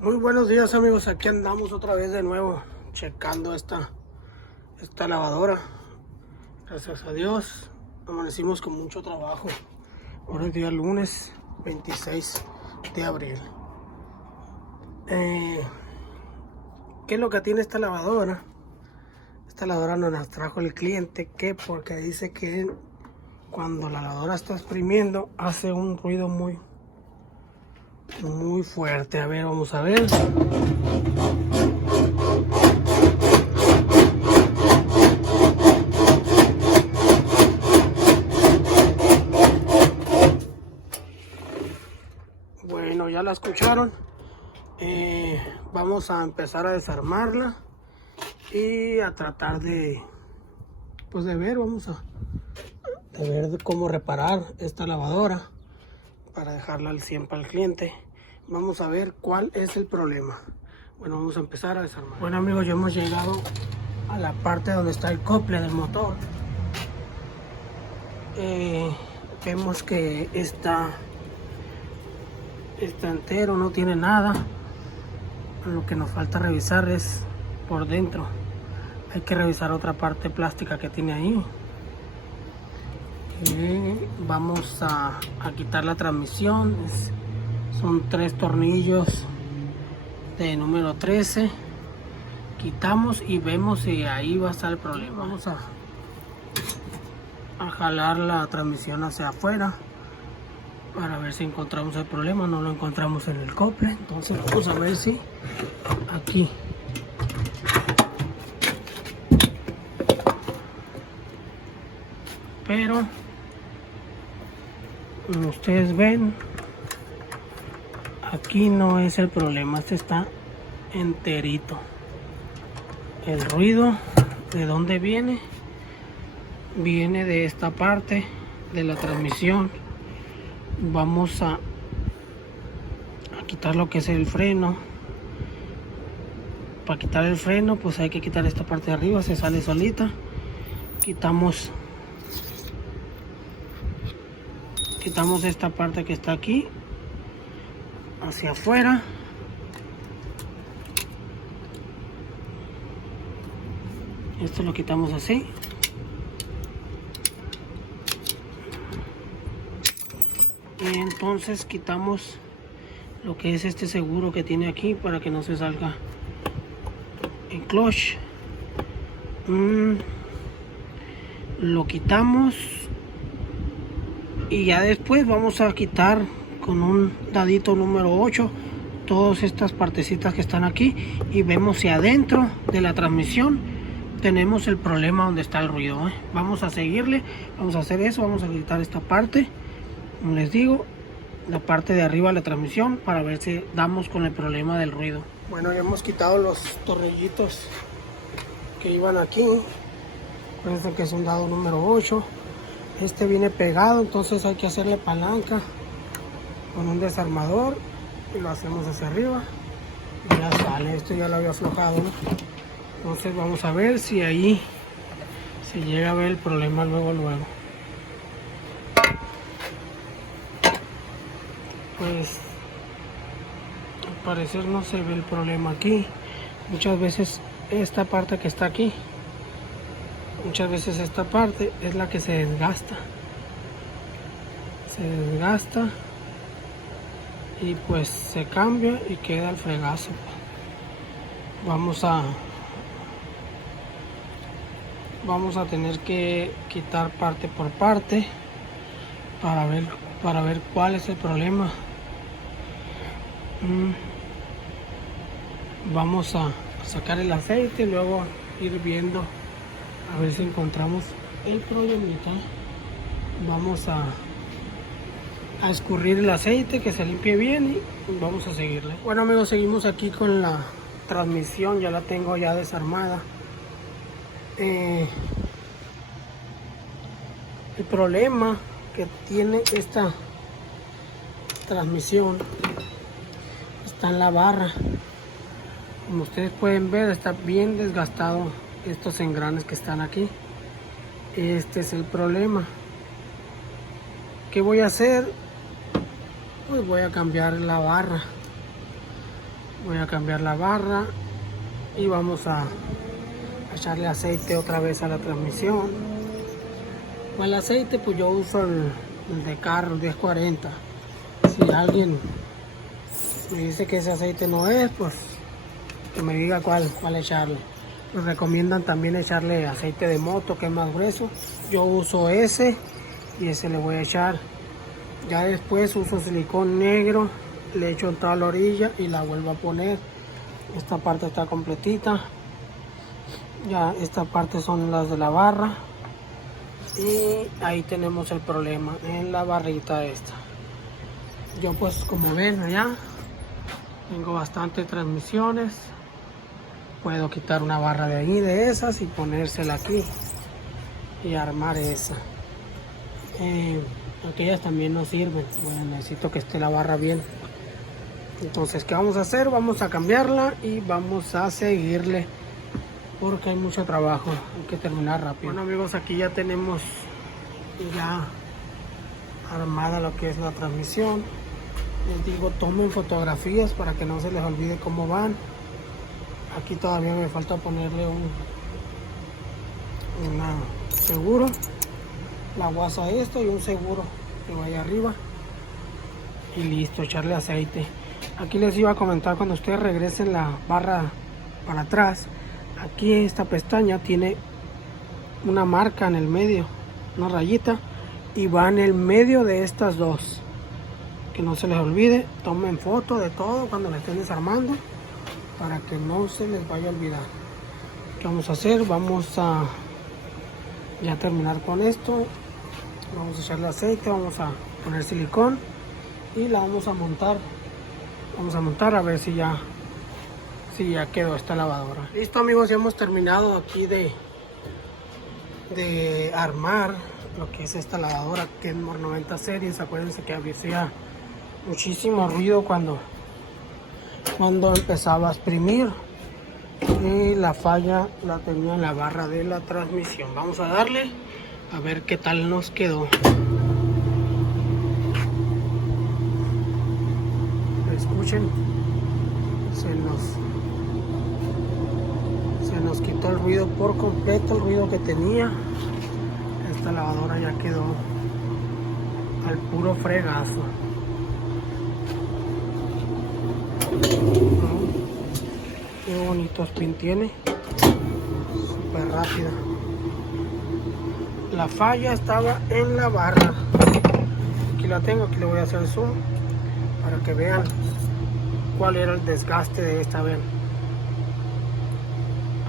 Muy buenos días, amigos, aquí andamos otra vez de nuevo checando esta lavadora. Gracias a Dios amanecimos con mucho trabajo. Ahora es día lunes 26 de abril. ¿Qué es lo que tiene esta lavadora? Esta lavadora nos trajo el cliente porque dice que cuando la lavadora está exprimiendo hace un ruido muy fuerte. A ver, vamos a ver. Bueno, ya la escucharon. Vamos a empezar a desarmarla y a tratar de ver, de ver cómo reparar esta lavadora para dejarla al 100 para el cliente. Vamos a ver cuál es el problema. Bueno, vamos a empezar a desarmar. Bueno, amigos, ya hemos llegado a la parte donde está el acople del motor. Vemos que está entero, no tiene nada. Lo que nos falta revisar es por dentro. Hay que revisar otra parte plástica que tiene ahí. Y vamos a quitar la transmisión. Son 3 tornillos de número 13. Quitamos y vemos si ahí va a estar el problema. Vamos a jalar la transmisión hacia afuera para ver si encontramos el problema. No lo encontramos en el acople, entonces vamos a ver si aquí. Pero como ustedes ven, aquí no es el problema. Este está enterito. El ruido, ¿de dónde viene? Viene de esta parte de la transmisión. Vamos a quitar lo que es el freno. Para quitar el freno, pues hay que quitar esta parte de arriba, se sale solita. Quitamos esta parte que está aquí hacia afuera. Esto lo quitamos así. Y entonces quitamos lo que es este seguro que tiene aquí para que no se salga el clutch. Lo quitamos y ya después vamos a quitar con un dadito número 8 todas estas partecitas que están aquí y vemos si adentro de la transmisión tenemos el problema donde está el ruido. Vamos a seguirle, vamos a hacer eso, vamos a quitar esta parte, como les digo, la parte de arriba de la transmisión para ver si damos con el problema del ruido. Bueno, ya hemos quitado los tornillitos que iban aquí. Parece que es un dado número 8. Este viene pegado, entonces hay que hacerle palanca con un desarmador y lo hacemos hacia arriba y ya sale. Esto ya lo había aflojado, ¿no? Entonces vamos a ver si ahí se llega a ver el problema luego. Pues al parecer no se ve el problema aquí. Muchas veces esta parte que está aquí, esta parte es la que se desgasta. Y pues se cambia y queda el fregazo. Vamos a tener que quitar parte por parte para ver cuál es el problema. Vamos a sacar el aceite y luego ir viendo a ver si encontramos el problemita. Vamos a escurrir el aceite, que se limpie bien, y vamos a seguirle. Bueno, amigos, seguimos aquí con la transmisión. Ya la tengo ya desarmada. El problema que tiene esta transmisión está en la barra. Como ustedes pueden ver, está bien desgastado estos engranes que están aquí. Este es el problema. ¿Qué voy a hacer? Pues voy a cambiar la barra. Voy a cambiar la barra y vamos a echarle aceite otra vez a la transmisión. Con el aceite pues yo uso el de carro 1040. Si alguien me dice que ese aceite no es, pues que me diga cuál echarle. Nos recomiendan también echarle aceite de moto, que es más grueso. Yo uso ese y ese le voy a echar. Ya después uso silicón negro, le echo en toda la orilla y la vuelvo a poner. Esta parte está completita. Ya esta parte son las de la barra. Y ahí tenemos el problema en la barrita esta. Yo pues como ven allá tengo bastantes transmisiones. Puedo quitar una barra de ahí, de esas, y ponérsela aquí y armar esa. Aquellas también no sirven. Bueno, necesito que esté la barra bien. Entonces, ¿qué vamos a hacer? Vamos a cambiarla y vamos a seguirle porque hay mucho trabajo, hay que terminar rápido. Bueno amigos, aquí ya tenemos ya armada lo que es la transmisión. Les digo, tomen fotografías para que no se les olvide cómo van. Aquí todavía me falta ponerle un seguro, la guasa a esto y un seguro que vaya arriba y listo, echarle aceite. Aquí les iba a comentar, cuando ustedes regresen la barra para atrás, aquí esta pestaña tiene una marca en el medio, una rayita, y va en el medio de estas dos. Que no se les olvide, tomen foto de todo cuando la estén desarmando para que no se les vaya a olvidar. ¿Qué vamos a hacer? Vamos a ya terminar con esto. Vamos a echarle aceite, vamos a poner silicón y la vamos a montar. Vamos a montar a ver si ya quedó esta lavadora. Listo amigos, ya hemos terminado aquí de armar lo que es esta lavadora Kenmore 90 series. Acuérdense que hacía muchísimo ruido cuando empezaba a exprimir, y la falla la tenía en la barra de la transmisión. Vamos a darle a ver qué tal nos quedó. Escuchen, se nos quitó el ruido por completo, el ruido que tenía. Esta lavadora ya quedó al puro fregazo. Qué bonito spin tiene, súper rápida. La falla estaba en la barra. Aquí la tengo, aquí le voy a hacer zoom para que vean cuál era el desgaste de esta. Ven,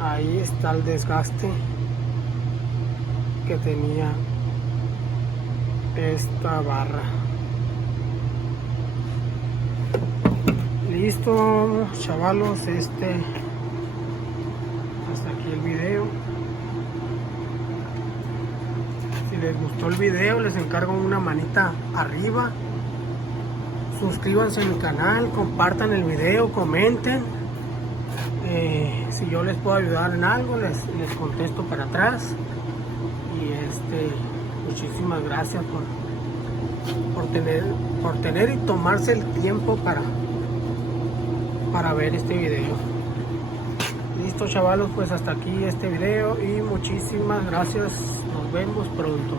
ahí está el desgaste que tenía esta barra. Listo chavalos, hasta aquí el video. Si les gustó el video, les encargo una manita arriba, suscríbanse a mi canal, compartan el video, comenten. Si yo les puedo ayudar en algo, les contesto para atrás. Y muchísimas gracias por tener y tomarse el tiempo para ver este video. Listo chavalos, pues hasta aquí este video y muchísimas gracias. Nos vemos pronto.